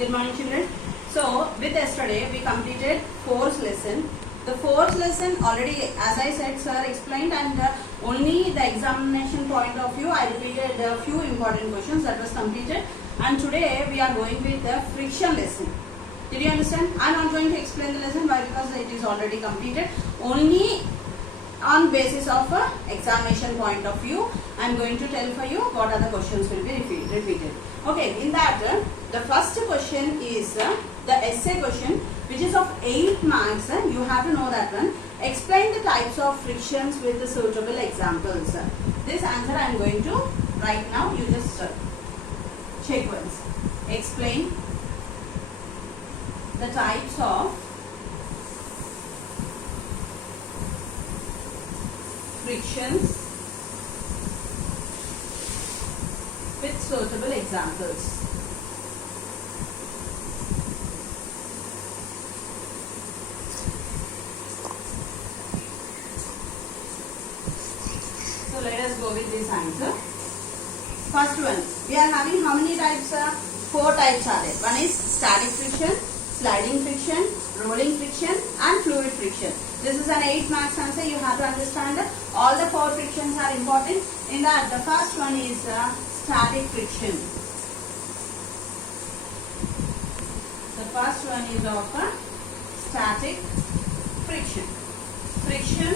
Good morning, children. So, with yesterday, we completed fourth lesson. The fourth lesson already, as I said, sir explained, and only the examination point of view, I repeated a few important questions that was completed. And today, we are going with the friction lesson. Did you understand? I am not going to explain the lesson. Why? Because it is already completed. Only on basis of a examination point of view, I am going to tell for you what are the questions will be repeated. Okay, in that the first question is the essay question, which is of 8 marks. You have to know that one. Explain the types of frictions with the suitable examples. This answer I am going to write now. You just check once. Explain the types of frictions with suitable examples. So let us go with this answer. First one, we are having how many types? 4 types are there. One is static friction, sliding friction, rolling friction and fluid friction. This is an 8 marks answer. You have to understand that all the 4 frictions are important. In that, the first one is static friction. The first one is of static friction. Friction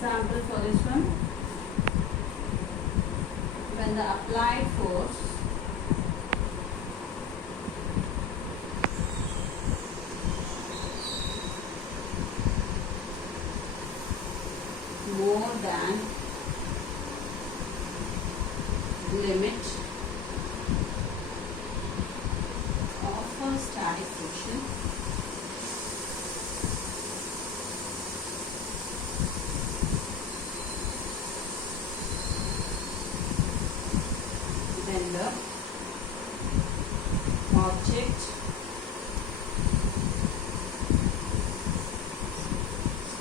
example for this one. When the applied force more than limit of a static friction, then the object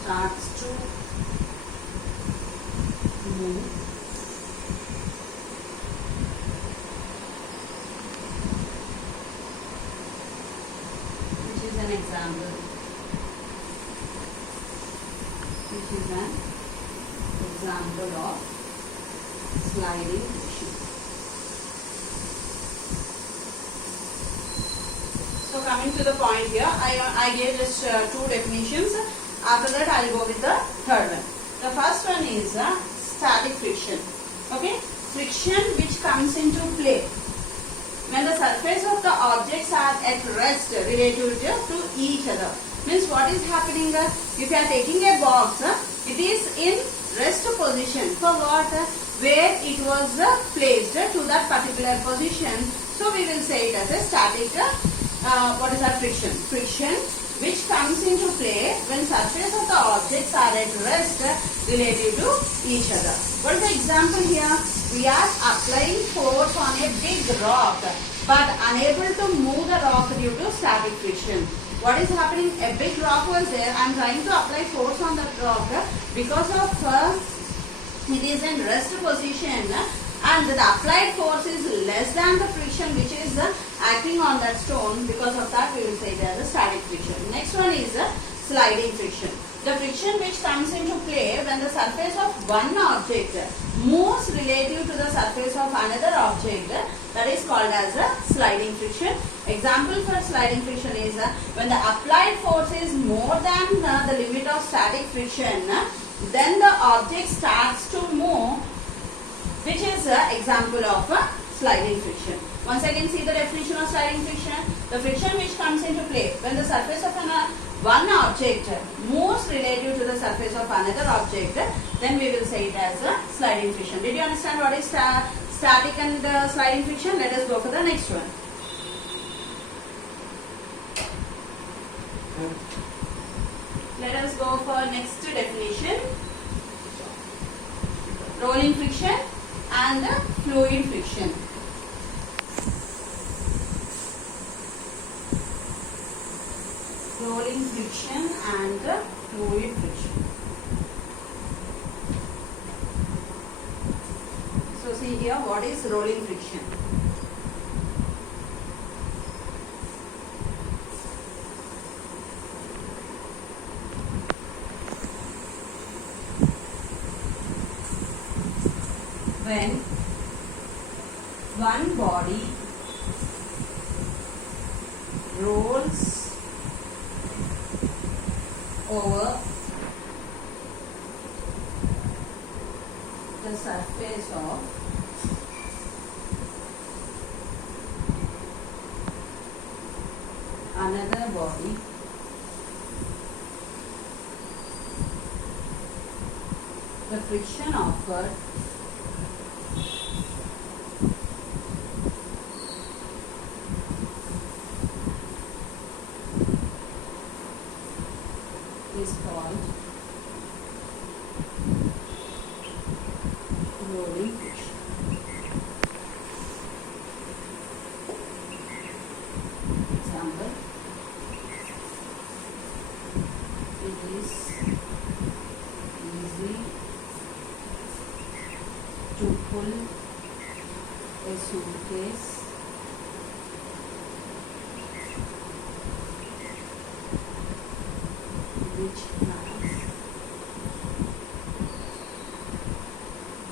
starts to move an example. Which is an example of sliding friction. So coming to the point here, I gave just two definitions. After that, I will go with the third one. The first one is static friction. Okay, friction which comes into play when the surface of the objects are at rest relative to each other. Means what is happening? If you are taking a box, it is in rest position. For what? Where it was placed to that particular position. So we will say it as a static. What is that friction? Friction which comes into play when surface of the objects are at rest relative to each other. What is the example here? We are applying force on a big rock but unable to move the rock due to static friction. What is happening? A big rock was there. I am trying to apply force on that rock because of it is in rest position and the applied force is less than the friction which is acting on that stone. Because of that, we will say it as a static friction. Next one is sliding friction. The friction which comes into play when the surface of one object moves relative to the surface of another object, that is called as a sliding friction. Example for sliding friction is when the applied force is more than the limit of static friction, then the object starts to move, which is an example of sliding friction. Once again, see the definition of sliding friction. The friction which comes into play when the surface of one object moves relative to the surface of another object, then we will say it as a sliding friction. Did you understand what is static and sliding friction? Let us go for the next one. Let us go for next definition. Rolling friction and fluid friction. Rolling friction and fluid friction. So see here, what is rolling friction? When one body rolls over the surface of another body, the friction offered is called rolling friction. Example, it is easy to pull a suitcase which has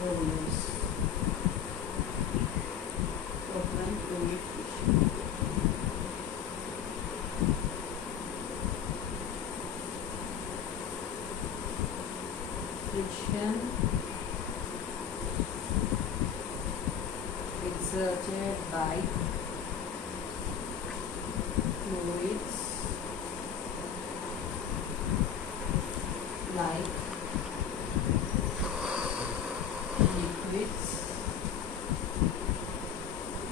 rollers. Open fluid friction. Friction exerted by fluids like liquids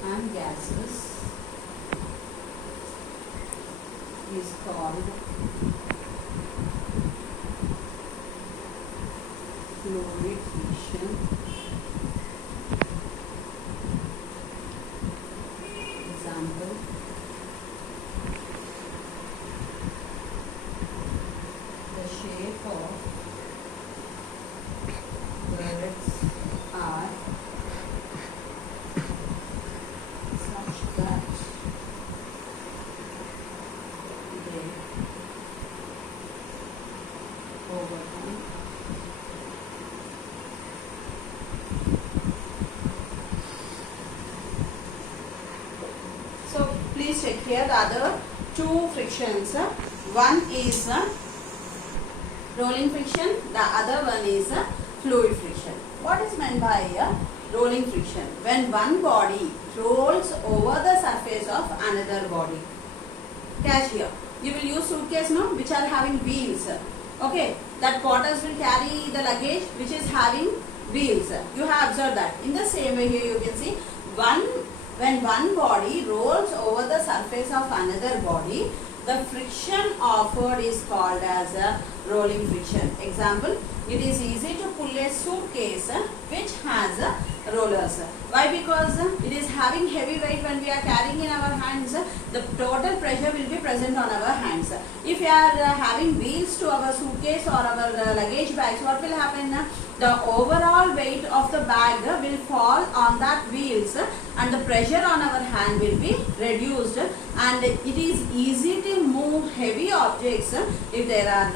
and gases is called fluid friction. Example, the shape of birds are such that they please check here the other two frictions. One is rolling friction, the other one is fluid friction. What is meant by rolling friction? When one body rolls over the surface of another body. Catch here. You will use suitcase, no, which are having wheels. Okay, that porters will carry the luggage which is having wheels. You have observed that. In the same way here you can see when one body rolls over the surface of another body, the friction offered is called as a rolling friction. Example, it is easy to pull a suitcase which has rollers. Why? Because it is having heavy weight. When we are carrying in our hands, the total pressure will be present on our hands. If we are having wheels to our suitcase or our luggage bags, what will happen? The overall weight of the bag will fall on that wheels and the pressure on our hand will be reduced, and it is easy to move heavy objects if there are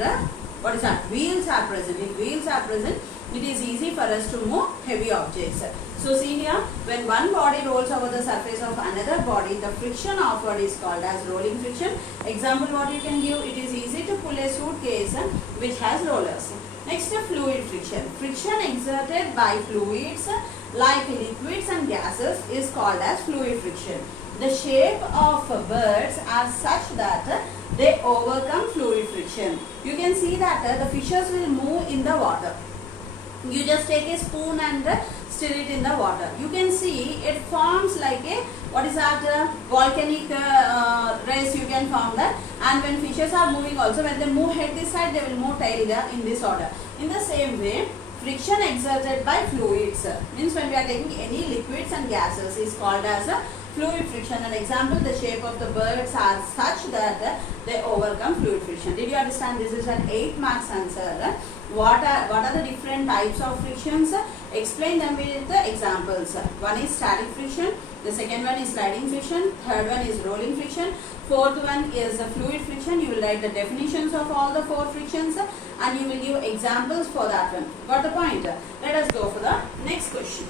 wheels are present. If wheels are present, it is easy for us to move heavy objects. So see here, when one body rolls over the surface of another body, the friction offered is called as rolling friction. Example what you can give, it is easy to pull a suitcase which has rollers. Next, fluid friction. Friction exerted by fluids like liquids and gases is called as fluid friction. The shape of birds are such that they overcome fluid friction. You can see that the fishes will move in the water. You just take a spoon and stir it in the water. You can see it forms like a volcanic race. You can form that. And when fishes are moving also, when they move head this side, they will move tail in this order. In the same way, friction exerted by fluids means when we are taking any liquids and gases is called as a fluid friction. An example, the shape of the birds are such that they overcome fluid friction. Did you understand? This is an 8 marks answer. What are the different types of frictions? Explain them with the examples. One is static friction, the second one is sliding friction, third one is rolling friction, fourth one is fluid friction. You will write the definitions of all the 4 frictions and you will give examples for that one. Got the point? Let us go for the next question.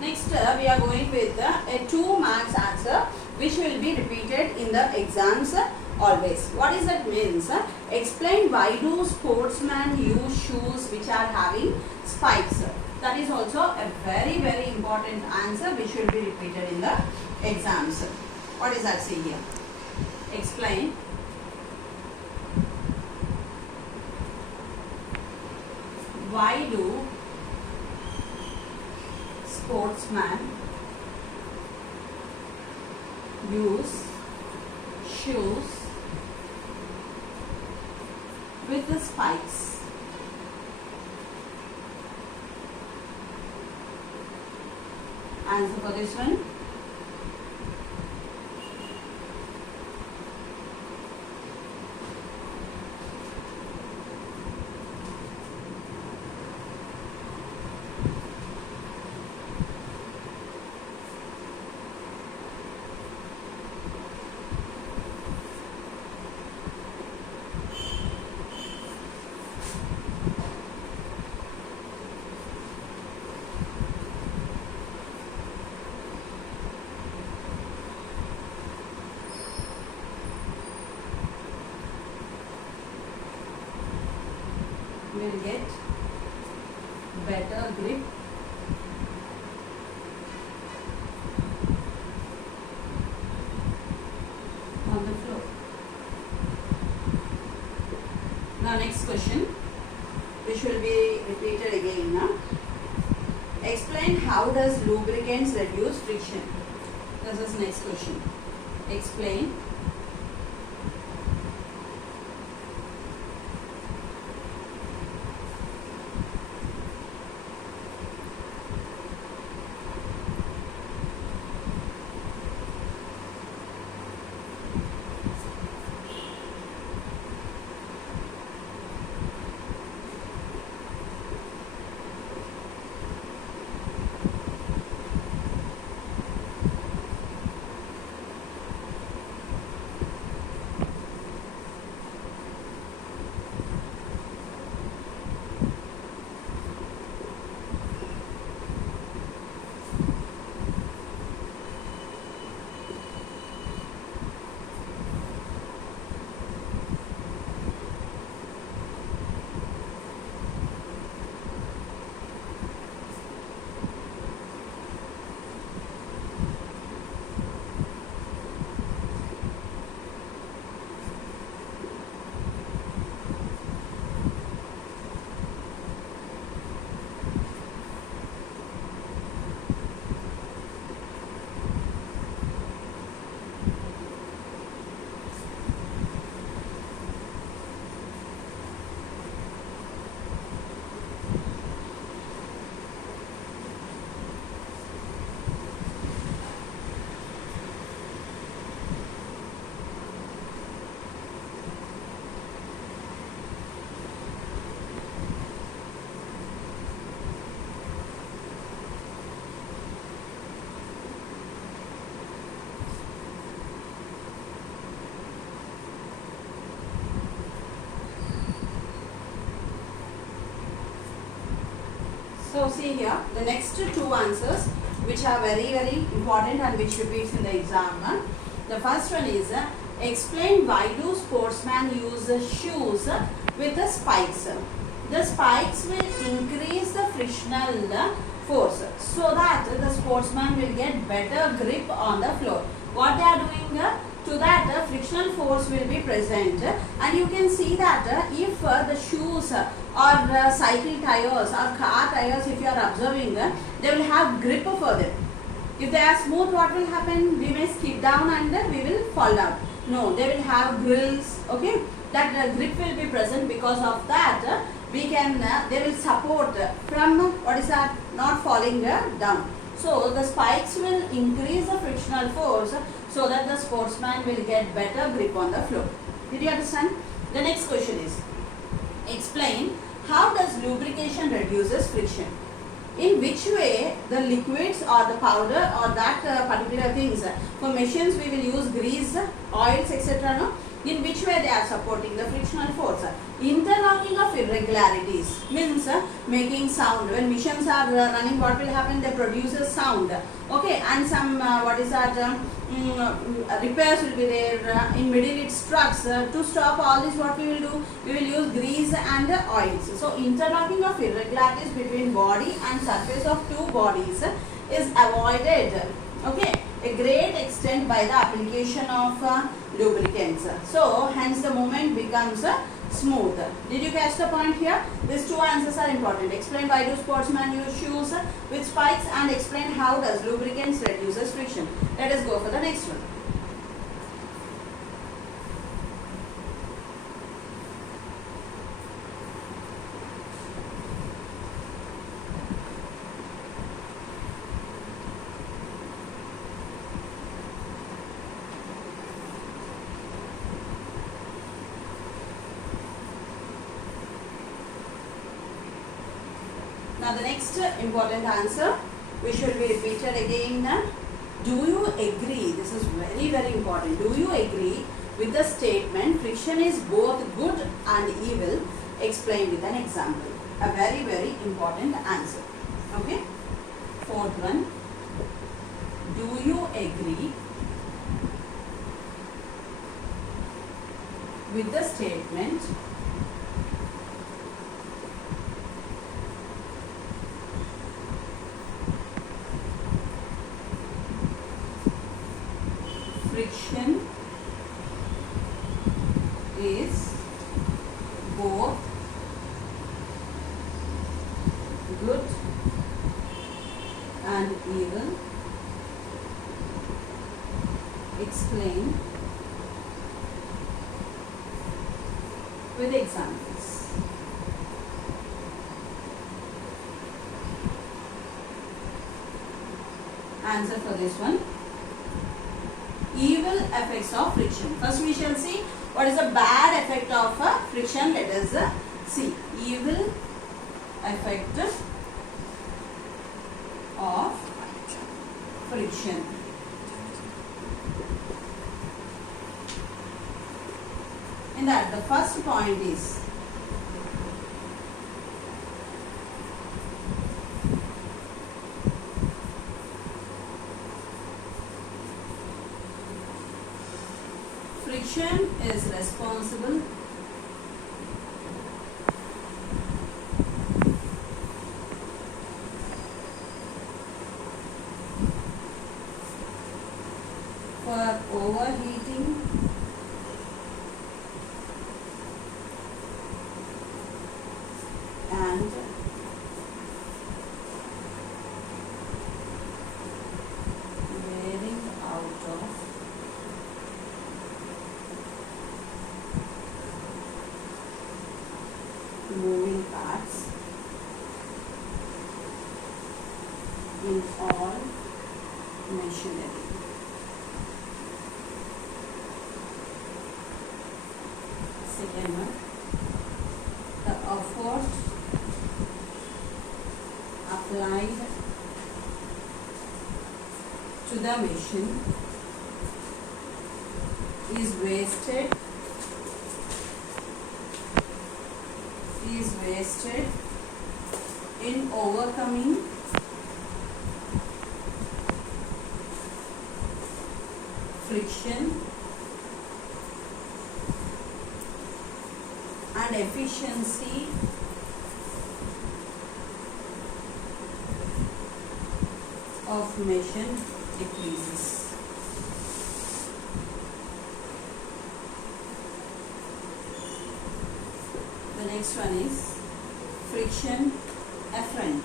Next, we are going with a 2 marks answer which will be repeated in the exams always. What is that means? Explain why do sportsmen use shoes which are having spikes. That is also a very important answer which will be repeated in the exams. What is that? See here. Explain why do sportsmen use shoes with the spikes. Answer for this one. Will get better grip on the floor. Now next question which will be repeated again now. Explain how does lubricants reduce friction. This is next question. Explain So see here, the next two answers which are very important and which repeats in the exam. The first one is explain why do sportsmen use shoes with the spikes. The spikes will increase the frictional force so that the sportsman will get better grip on the floor. What they are doing? To that frictional force will be present, and you can see that if the shoes or cycle tires or car tires, if you are observing, they will have grip for them. If they are smooth, what will happen? We may skip down and we will fall down. No, they will have grills. Okay, that grip will be present. Because of that, we can they will support from what is that, not falling down. So the spikes will increase the frictional force so that the sportsman will get better grip on the floor. Did you understand? The next question is, explain how does lubrication reduces friction. In which way the liquids or the powder or that particular things, for machines we will use grease, oils, etc. No? In which way they are supporting the frictional force. Interlocking of irregularities means making sound. When machines are running, what will happen? They produce a sound. Okay, and some repairs will be there. In middle it struts. To stop all this, what we will do? We will use grease and oils. So interlocking of irregularities between body and surface of two bodies is avoided. Okay, a great extent by the application of lubricants. So hence the movement becomes smooth. Did you catch the point here? These two answers are important. Explain why do sportsmen use shoes with spikes, and explain how does lubricants reduces friction. Let us go for the next one. Now the next important answer which will be repeated again. Do you agree? This is very important. Do you agree with the statement friction is both good and evil? Explain with an example. A very important answer. Okay. Fourth one. Do you agree with the statement friction is both good and evil? Explain with examples. Answer for this one. Evil effects of friction. First we shall see what is the bad effect of friction. Let us see. Evil effect of friction. In that, the first point is friction is responsible for overheating and wearing out of moving parts in all machinery. Second one, the effort applied to the machine is wasted in overcoming friction and efficiency of machine decreases. The next one is friction afferent.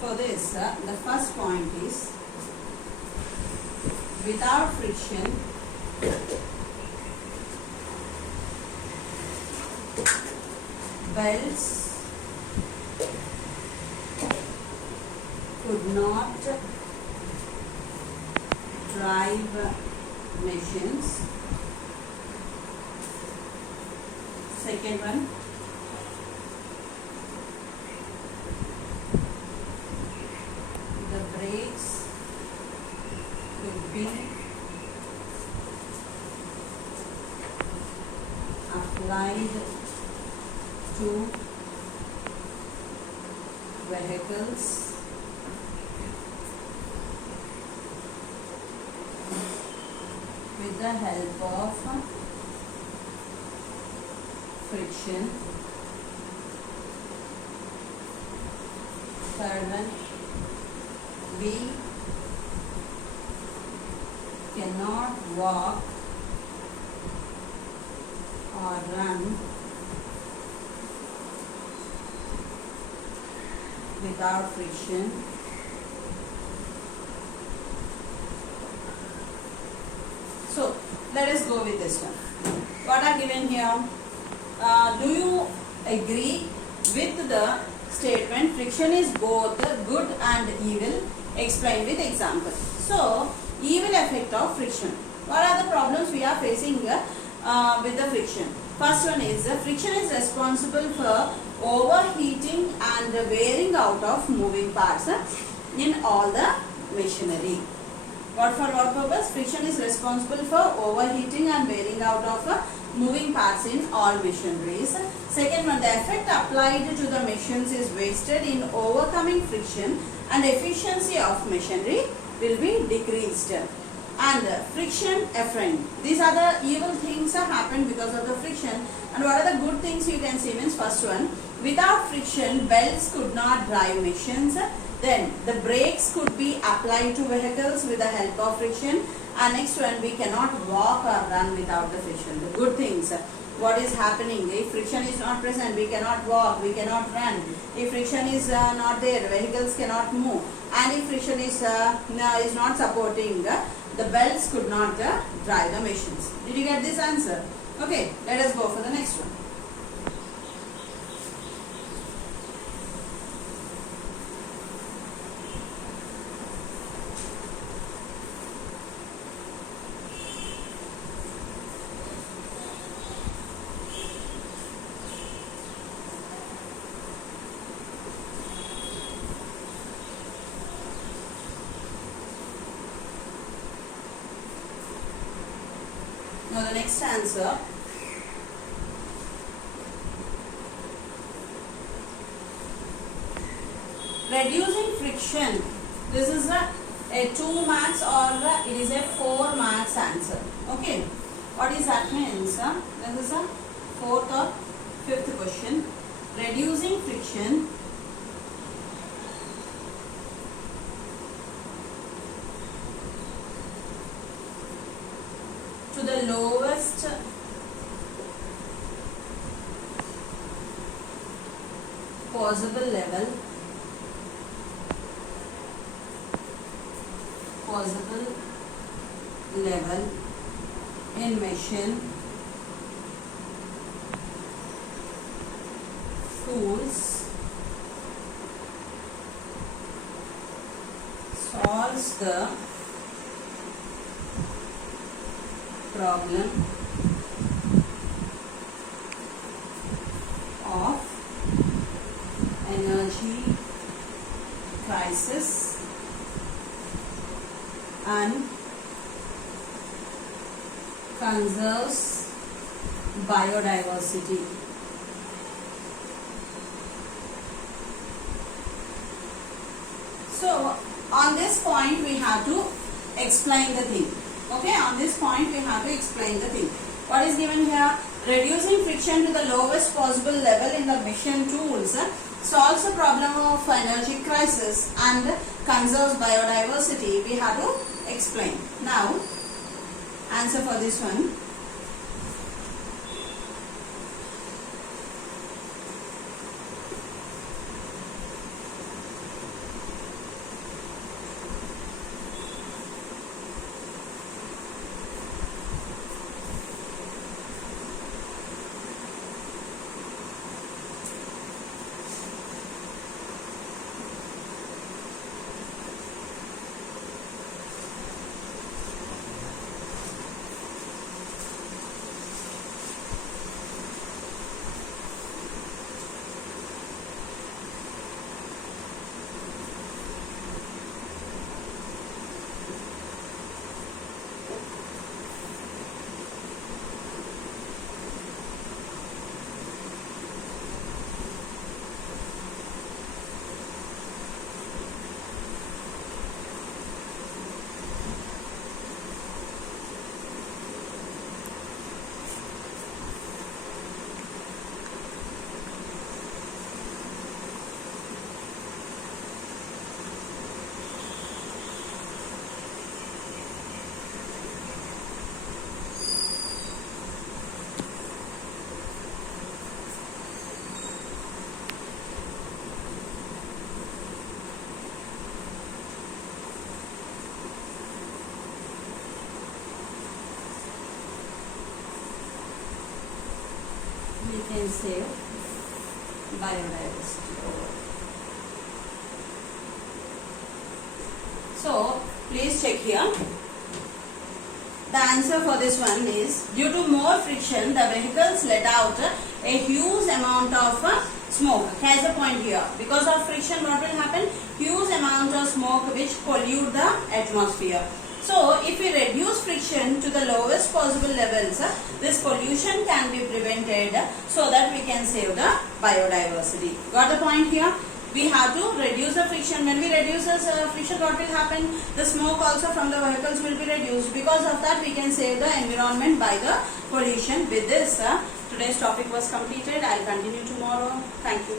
For this, the first point is without friction, belts could not drive machines. Second one, the brakes could be applied to vehicles with the help of friction. Third one, we cannot walk or run without friction. So let us go with this one. What are given here? Do you agree with the statement friction is both good and evil? Explain with example. So evil effect of friction. What are the problems we are facing with the friction? First one is friction is responsible for overheating and wearing out of moving parts in all the machinery. What for what purpose? Friction is responsible for overheating and wearing out of moving parts in all machineries. Second one, the effect applied to the machines is wasted in overcoming friction and efficiency of machinery will be decreased. And friction afferent. These are the evil things that happen because of the friction. And what are the good things you can see means first one, without friction belts could not drive machines. Then the brakes could be applied to vehicles with the help of friction. And next one, we cannot walk or run without the friction. The good things. What is happening? If friction is not present, we cannot walk, we cannot run. If friction is not there, vehicles cannot move. And if friction is not supporting, the belts could not drive the machines. Did you get this answer? Okay, let us go for the next one. Now the next answer, reducing friction. This is a 2 marks or it is a 4 marks answer. Okay, what is that means? This is a 4th or 5th question. Reducing friction to the lowest possible level in machine tools solves the problem of energy crisis and conserves biodiversity. So on this point we have to explain the thing. Okay, on this point we have to explain the thing. What is given here? Reducing friction to the lowest possible level in the mission tools solves the problem of energy crisis and conserves biodiversity. We have to explain. Now, answer for this one. We can save biodiversity. So please check here. The answer for this one is due to more friction, the vehicles let out a huge amount of smoke. Here's the point here. Because of friction, what will happen? Huge amount of smoke which pollute the atmosphere. So, if we reduce friction to the lowest possible levels, this pollution can be prevented so that we can save the biodiversity. Got the point here? We have to reduce the friction. When we reduce the friction, what will happen? The smoke also from the vehicles will be reduced. Because of that, we can save the environment by the pollution. With this, today's topic was completed. I'll continue tomorrow. Thank you.